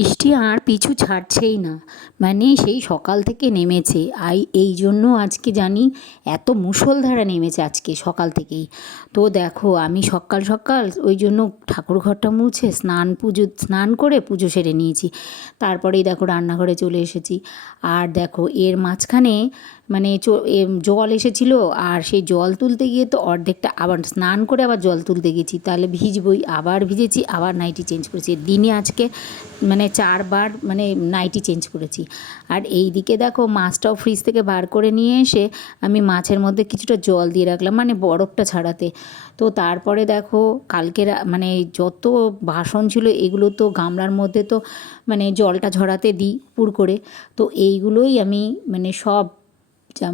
বৃষ্টি আর পিছু ছাড়ছেই না। মানে সেই সকাল থেকে নেমেছে। এই জন্য আজকে জানি এত মুষলধারা নেমেছে আজকে সকাল থেকেই। তো দেখো আমি সকাল সকাল ওই জন্য ঠাকুর ঘরটা মুছে স্নান করে পুজো সেরে নিয়েছি। তারপরেই দেখো রান্নাঘরে চলে এসেছি। আর দেখো এর মাঝখানে মানে জল এসেছিলো, আর সেই জল তুলতে গিয়ে তো অর্ধেকটা আবার স্নান করে আবার জল তুলতে গেছি, তাহলে ভিজবই। আবার ভিজেছি, আবার নাইটি চেঞ্জ করেছি। দিনে আজকে মানে 4 বার মানে নাইটি চেঞ্জ করেছি। আর এই দিকে দেখো মাছটাও ফ্রিজ থেকে বার করে নিয়ে এসে আমি মাছের মধ্যে কিছুটা জল দিয়ে রাখলাম, মানে বরফটা ছাড়াতে। তো তারপরে দেখো কালকের মানে যত বাসন ছিল এগুলো তো গামলার মধ্যে তো মানে জলটা ঝরাতে দিই পুর করে। তো এইগুলোই আমি মানে সব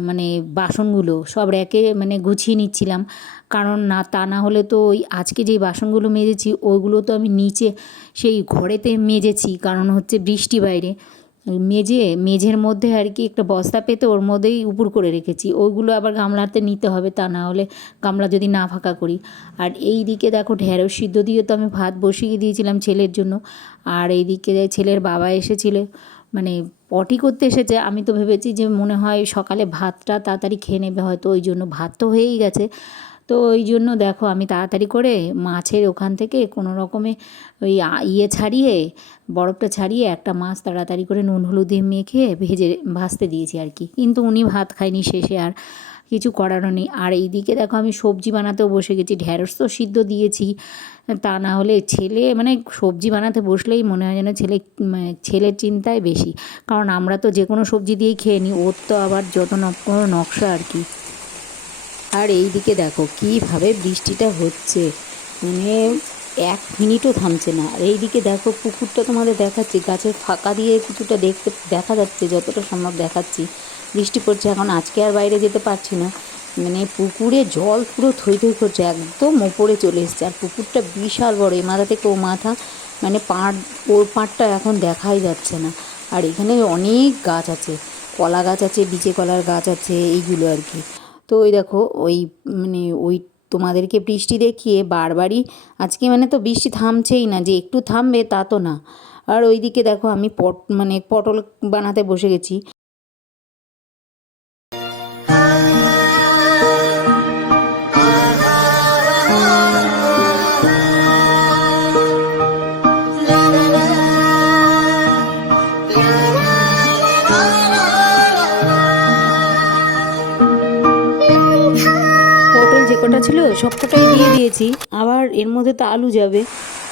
মানে বাসনগুলো সব র্যাকে মানে গুছিয়ে নিচ্ছিলাম। কারণ তা না হলে তো ওই আজকে যেই বাসনগুলো মেজেছি ওইগুলো তো আমি নিচে সেই ঘরেতে মেজেছি, কারণ হচ্ছে বৃষ্টি বাইরে। মেঝের মধ্যে আর কি একটা বস্তা পেতে ওর মধ্যেই উপুড় করে রেখেছি, ওইগুলো আবার গামলাতে নিতে হবে, তা না হলে গামলা যদি না ফাঁকা করি। আর এই দিকে দেখো ঢেঁড়স সিদ্ধ দিয়ে তো আমি ভাত বসিয়ে দিয়েছিলাম ছেলের জন্য। আর এইদিকে ছেলের বাবা এসেছিলো, মানে পটি করতে এসেছে। আমি তো ভেবেছি যে মনে হয় সকালে ভাতটা তাড়াতাড়ি খেয়ে নেবে হয়তো, ওই জন্য ভাত তো হয়েই গেছে। তো ওই জন্য দেখো আমি তাড়াতাড়ি করে মাছের ওখান থেকে কোনো রকমে ওই ছাড়িয়ে বরফটা ছাড়িয়ে একটা মাছ তাড়াতাড়ি করে নুন হলুদ দিয়ে মেখে ভাজতে দিয়েছি আর কি। কিন্তু উনি ভাত খায়নি শেষে, আর কিছু করারও নেই। আর এইদিকে দেখো আমি সবজি বানাতেও বসে গেছি। ঢ্যাঁড়স তো সিদ্ধ দিয়েছি, তা না হলে ছেলে মানে সবজি বানাতে বসলেই মনে হয় যেন ছেলের চিন্তায় বেশি। কারণ আমরা তো যে কোনো সবজি দিয়েই খেয়ে নিই, ওর তো আবার যত নকশা আর কি। আর এই দিকে দেখো কীভাবে বৃষ্টিটা হচ্ছে, মানে 1 মিনিটও থামছে না। আর এই দিকে দেখো পুকুরটা তোমাদের দেখাচ্ছি, গাছের ফাঁকা দিয়ে কিছুটা দেখা যাচ্ছে, যতটা সম্ভব দেখাচ্ছি। বৃষ্টি পড়ছে এখন, আজকে আর বাইরে যেতে পারছি না। মানে পুকুরে জল পুরো থই থই করছে, একদম ওপরে চলে এসছে। আর পুকুরটা বিশাল বড়, এ মাথা থেকে ও মাথা, মানে ওর পাড়টা এখন দেখাই যাচ্ছে না। আর এখানে অনেক গাছ আছে, কলা গাছ আছে, বিচে কলার গাছ আছে, এইগুলো আর কি। তো ওই দেখো মানে তোমাদেরকে বৃষ্টি দেখিয়ে বারবারই আজকে মানে তো বৃষ্টি থামছেই না, যে একটু থামবে তা তো না। আর ওইদিকে দেখো আমি মানে পটল বানাতে বসে গেছি। পটল যে কটা ছিল সব কটাই দিয়ে দিয়েছি, আবার এর মধ্যে তো আলু যাবে,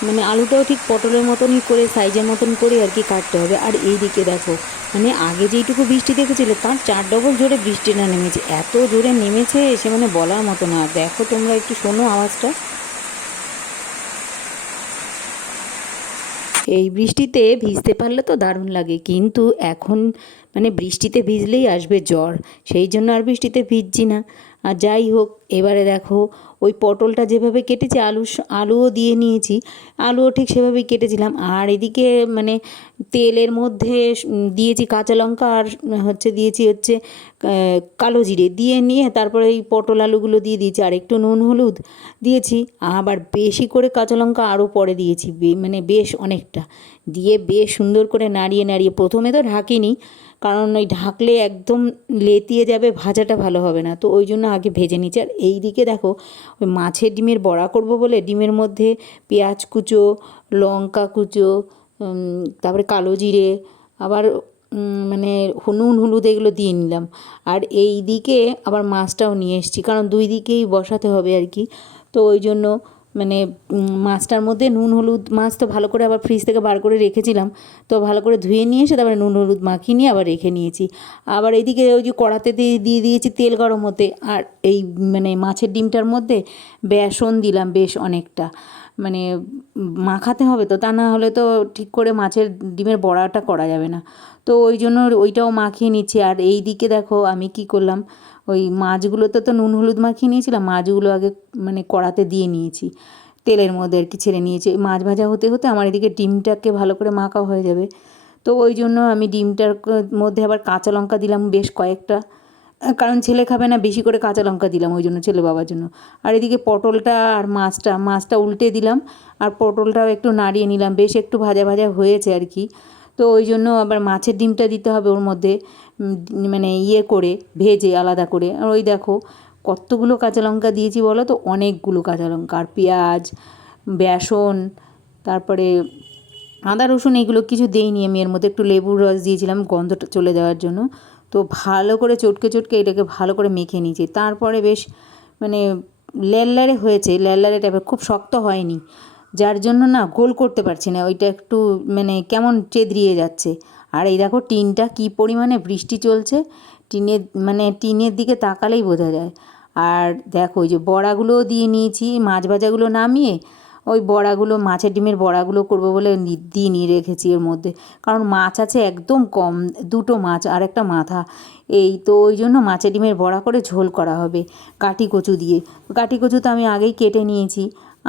মানে আলুটাও ঠিক পটলের মতনই করে সাইজের মতন করে আর কি কাটতে হবে। আর এই দিকে দেখো মানে আগে যেইটুকু বৃষ্টি দেখেছিল তার 4 ডবল জোরে বৃষ্টিটা নেমেছে, এত জোরে নেমেছে সে মানে বলার মতো না। দেখো তোমরা একটু শোনো আওয়াজটা। এই বৃষ্টিতে ভিজতে পারলে তো দারুণ লাগে, কিন্তু এখন মানে বৃষ্টিতে ভিজলেই আসবে জ্বর, সেই জন্য আর বৃষ্টিতে ভিজছি না। আর যাই হোক, এবারে দেখো ওই পটলটা যেভাবে কেটেছি আলুও দিয়ে নিয়েছি, আলুও ঠিক সেভাবেই কেটেছিলাম। আর এদিকে মানে তেলের মধ্যে দিয়েছি কাঁচা লঙ্কা, আর দিয়েছি কালো জিরে দিয়ে নিয়ে তারপরে এই পটল আলুগুলো দিয়ে দিয়েছি, আর একটু নুন হলুদ দিয়েছি। আবার বেশি করে কাঁচা লঙ্কা আরও পরে দিয়েছি, মানে বেশ অনেকটা দিয়ে বেশ সুন্দর করে নাড়িয়ে নাড়িয়ে, প্রথমে তো ঢাকিনি, কারণ ওই ঢাকলে একদম লেতিয়ে যাবে, ভাজাটা ভালো হবে না, তো ওই জন্য আগে ভেজে নিচ্ছি। আর এই দিকে দেখো ওই মাছের ডিমের বড়া করব বলে ডিমের মধ্যে পেঁয়াজ কুচো, লঙ্কা কুচো, তারপরে কালো জিরে, আবার মানে নুন হলুদ এগুলো দিয়ে নিলাম। আর এই দিকে আবার মাছটাও নিয়ে এসেছি, কারণ দুই দিকেই বসাতে হবে আর কি। তো ওই জন্য মানে মাছটার মধ্যে নুন হলুদ, মাছ তো ভালো করে আবার ফ্রিজ থেকে বার করে রেখেছিলাম, তো ভালো করে ধুয়ে নিয়ে এসে তারপরে নুন হলুদ মাখিয়ে নিয়ে আবার রেখে নিয়েছি। আবার এইদিকে ওই যে কড়াতে দিয়ে দিয়েছি তেল গরম হতে, আর এই মানে মাছের ডিমটার মধ্যে বেসন দিলাম বেশ অনেকটা, মানে মাখাতে হবে তো, তা না হলে তো ঠিক করে মাছের ডিমের বড়াটা করা যাবে না। তো ওই জন্য ওইটাও মাখিয়ে নিচ্ছি। আর এই দিকে দেখো আমি কি করলাম, ওই মাছগুলোতে তো নুন হলুদ মাখিয়ে নিয়েছিলাম, মাছগুলো আগে মানে কড়াতে দিয়ে নিয়েছি, তেলের মধ্যে আর কি ছেড়ে নিয়েছি। মাছ ভাজা হতে হতে আমার এদিকে ডিমটাকে ভালো করে মাখা হয়ে যাবে। তো ওই জন্য আমি ডিমটার মধ্যে আবার কাঁচা লঙ্কা দিলাম বেশ কয়েকটা, কারণ ছেলে খাবে না, বেশি করে কাঁচা লঙ্কা দিলাম ওই জন্য, ছেলে বাবার জন্য। আর এদিকে পটলটা আর মাছটা উল্টে দিলাম, আর পটলটাও একটু নাড়িয়ে নিলাম, বেশ একটু ভাজা ভাজা হয়েছে আর কি। তো ওই জন্য আবার মাছের ডিমটা দিতে হবে ওর মধ্যে, মানে ইয়ে করে ভেজে আলাদা করে। আর ওই দেখো কতগুলো কাঁচা লঙ্কা দিয়েছি বলো তো, অনেকগুলো কাঁচা লঙ্কা আর পেঁয়াজ, বেসন, তারপরে আদা রসুন এগুলো কিছু দেইনি আমি, এর মধ্যে একটু লেবুর রস দিয়েছিলাম গন্ধটা চলে যাওয়ার জন্য। তো ভালো করে চটকে চটকে এটাকে ভালো করে মেখে নিয়েছি। তারপরে বেশ মানে ল্যারল্যারে হয়েছে, ল্যারল্যারে টাইপের, খুব শক্ত হয়নি, যার জন্য না গোল করতে পারছি না, ওইটা একটু মানে কেমন চেদরিয়ে যাচ্ছে। আর এই দেখো টিনটা কী পরিমাণে বৃষ্টি চলছে, টিনের দিকে তাকালেই বোঝা যায়। আর দেখো ওই যে বড়াগুলোও দিয়ে নিয়েছি, মাছ ভাজাগুলো নামিয়ে ওই বড়াগুলো, মাছের ডিমের বড়াগুলো করবো বলে দিয়ে নিয়ে রেখেছি এর মধ্যে, কারণ মাছ আছে একদম কম, 2টো মাছ আর একটা মাথা, এই তো ওই জন্য মাছের ডিমের বড়া করে ঝোল করা হবে গাঁটি কচু দিয়ে। গাঁটি কচু তো আমি আগেই কেটে নিয়েছি,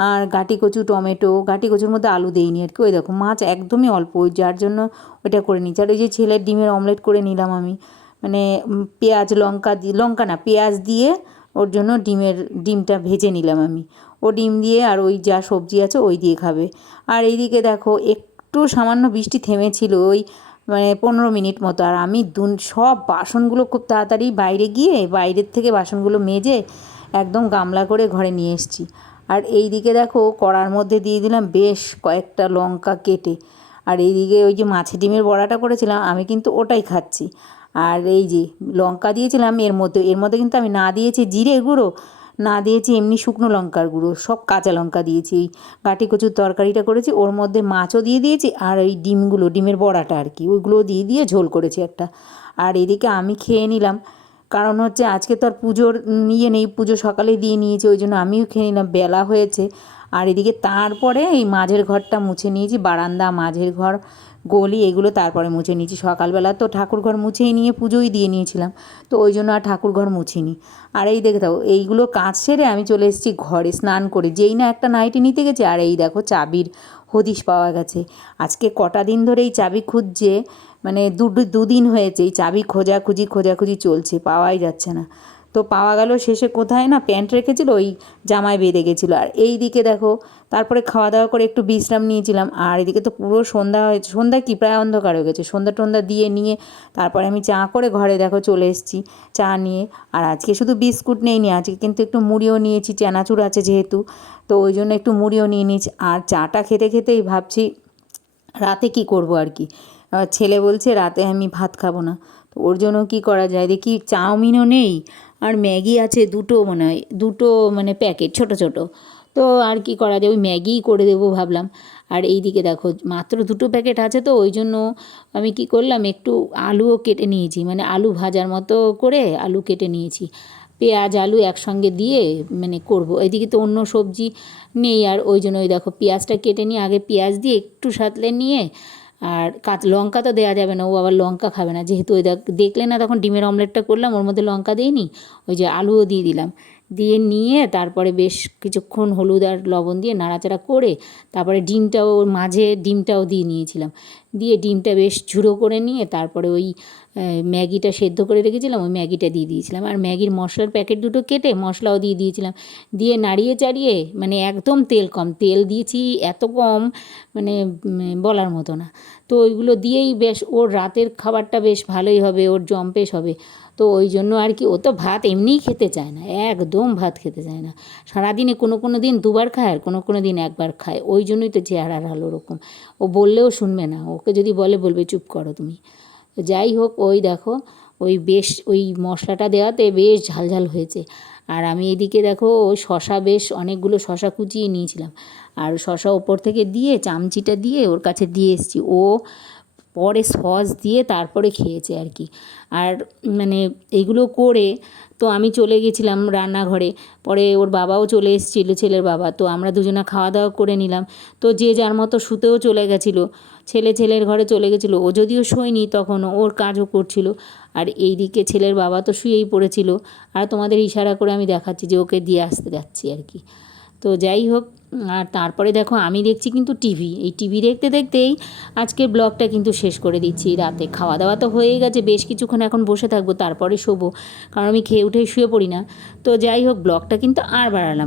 আর গাঁটি কচু, টমেটো, গাঁটি কচুর মধ্যে আলু দেইনি আর কি। ওই দেখো মাছ একদমই অল্প, ওই যার জন্য ওইটা করে নিচ্ছি। আর ওই যে ছেলের ডিমের অমলেট করে নিলাম আমি, মানে পেঁয়াজ লঙ্কা না পেঁয়াজ দিয়ে ওর জন্য ডিমটা ভেজে নিলাম আমি। ও ডিম দিয়ে আর ওই যা সবজি আছে ওই দিয়ে খাবে। আর এইদিকে দেখো একটু সামান্য বৃষ্টি থেমেছিল ওই মানে 15 মিনিট মতো, আর আমি সব বাসনগুলো খুব তাড়াতাড়ি বাইরের থেকে বাসনগুলো মেজে একদম গামলা করে ঘরে নিয়ে এসেছি। আর এই দিকে দেখো কড়ার মধ্যে দিয়ে দিলাম বেশ কয়েকটা লঙ্কা কেটে। আর এইদিকে ওই যে মাছের ডিমের বড়াটা করেছিলাম আমি কিন্তু ওটাই খাচ্ছি। আর এই যে লঙ্কা দিয়েছিলাম এর মধ্যে কিন্তু আমি না দিয়েছি জিরে গুঁড়ো, না দিয়েছি এমনি শুকনো লঙ্কার গুঁড়ো, সব কাঁচা লঙ্কা দিয়েছি। এই গাঁটি কচুর তরকারিটা করেছি, ওর মধ্যে মাছও দিয়ে দিয়েছি, আর ওই ডিমের বড়াটা আর কি, ওইগুলো দিয়ে ঝোল করেছি একটা। আর এদিকে আমি খেয়ে নিলাম, কারণ হচ্ছে আজকে তো আর পুজোর ইয়ে নেই, পুজো সকালে দিয়ে নিয়েছি, ওই জন্য আমিও খেয়ে নিলাম, বেলা হয়েছে। আর এদিকে তারপরে এই মাঝের ঘরটা মুছে নিয়েছি, বারান্দা, মাঝের ঘর, গলি, এগুলো তারপরে মুছে নিয়েছি। সকালবেলা তো ঠাকুর ঘর মুছেই নিয়ে পুজোই দিয়ে নিয়েছিলাম, তো ওই জন্য আর ঠাকুর ঘর মুছিনি। আর এই দেখে দাও এইগুলো কাজ সেরে আমি চলে এসেছি ঘরে স্নান করে, যেই না একটা নাইটি নিতে গেছি, আর এই দেখো চাবির হদিশ পাওয়া গেছে। আজকে কটা দিন ধরে এই চাবি খুঁজছে, মানে দুদিন হয়েছে এই চাবি খোঁজাখুঁজি চলছে, পাওয়াই যাচ্ছে না। তো পাওয়া গেল শেষে কোথায় না প্যান্ট রেখেছিল ওই জামায় বেঁধে গেছিলো। আর এই দিকে দেখো তারপরে খাওয়া দাওয়া করে একটু বিশ্রাম নিয়েছিলাম, আর এদিকে তো পুরো সন্ধ্যা হয়েছে, সন্ধ্যা কি প্রায় অন্ধকার হয়ে গেছে, সন্ধ্যা টন্ধ্যা দিয়ে নিয়ে তারপরে আমি চা করে ঘরে দেখো চলে এসেছি চা নিয়ে। আর আজকে শুধু বিস্কুট নেইনি, আজকে কিন্তু একটু মুড়িও নিয়েছি, চানাচুর আছে যেহেতু, তো ওই জন্য একটু মুড়িও নিয়ে নিয়েছি। আর চাটা খেতে খেতেই ভাবছি রাতে কি করব আর কি। ছেলে বলছে রাতে আমি ভাত খাবো না, তো ওর জন্য কী করা যায় দেখি, চাউমিনও নেই আর ম্যাগি আছে দুটো, মনে হয় দুটো মানে প্যাকেট ছোট ছোট, তো আর কি করা যায়, ওই ম্যাগিই করে দেবো ভাবলাম। আর এই দিকে দেখো মাত্র 2 প্যাকেট আছে, তো ওই জন্য আমি কি করলাম একটু আলুও কেটে নিয়েছি, মানে আলু ভাজার মতো করে আলু কেটে নিয়েছি, পেঁয়াজ আলু একসঙ্গে দিয়ে মানে করব। এদিকে তো অন্য সবজি নেই, আর ওই জন্য ওই দেখো পেঁয়াজটা কেটে নিয়ে আগে পেঁয়াজ দিয়ে একটু সাঁতলে নিয়ে, আর কাঁচা লঙ্কা তো দেওয়া যাবে না, ও আবার লঙ্কা খাবে না, যেহেতু ওই দেখলে না তখন ডিমের অমলেটটা করলাম ওর মধ্যে লঙ্কা দিইনি, ওই যে আলুও দিয়ে দিলাম, দিয়ে নিয়ে তারপরে বেশ কিছুক্ষণ হলুদ আর লবণ দিয়ে নাড়াচাড়া করে তারপরে ডিমটাও দিয়ে নিয়েছিলাম, দিয়ে ডিমটা বেশ ঝুড়ো করে নিয়ে তারপরে ওই ম্যাগিটা সেদ্ধ করে রেখেছিলাম, ওই ম্যাগিটা দিয়ে দিয়েছিলাম, আর ম্যাগির মশলার প্যাকেট দুটো কেটে মশলাও দিয়ে দিয়েছিলাম, দিয়ে নাড়িয়ে চাড়িয়ে মানে একদম তেল কম, তেল দিয়েছি এত কম মানে বলার মতো না। তো ওইগুলো দিয়েই বেশ ওর রাতের খাবারটা বেশ ভালোই হবে, ওর জম্পেশ হবে। তো ওই জন্য আর কি, ও তো ভাত এমনিই খেতে চায় না, একদম ভাত খেতে চায় না, সারাদিনে কোনো দিন 2বার খায় আর কোনো দিন 1বার খায়, ওই জন্যই তো চেহারার হাল ওরকম, ও বললেও শুনবে না, ওকে যদি বলবে চুপ করো তুমি। তো যাই হোক ওই দেখো ওই মশলাটা দেওয়াতে বেশ ঝালঝাল হয়েছে। আর আমি এদিকে দেখো ওই বেশ অনেকগুলো শশা কুচিয়ে নিয়েছিলাম, আর শশা ওপর থেকে দিয়ে চামচিটা দিয়ে ওর কাছে দিয়ে এসেছি, ও পরে সস দিয়ে তারপরে খেয়েছে আর কি। আর মানে এইগুলো করে তো আমি চলে গেছিলাম রান্নাঘরে, পরে ওর বাবাও চলে এসেছিলো, ছেলের বাবা, তো আমরা দুজনা খাওয়া দাওয়া করে নিলাম, তো যে যার মতো শুতেও চলে গেছিলো, ছেলের ঘরে চলে গেছিলো, ও যদিও শোয়নি তখনও, ওর কাজও করছিল। আর এই দিকে ছেলের বাবা তো শুয়েই পড়েছিল, আর তোমাদের ইশারা করে আমি দেখাচ্ছি যে ওকে দিয়ে আসতে যাচ্ছি আর কি। তো যাই হোক আর তারপরে দেখো আমি দেখছি কিন্তু টিভি, এই টিভি দেখতে দেখতেই আজকের ব্লগটা কিন্তু শেষ করে দিচ্ছি। রাতে খাওয়া দাওয়া তো হয়েই গেছে, বেশ কিছুক্ষণ এখন বসে থাকবো, তারপরে শোবো, কারণ আমি খেয়ে উঠেই শুয়ে পড়ি না। তো যাই হোক, ব্লগটা কিন্তু আর বাড়ালাম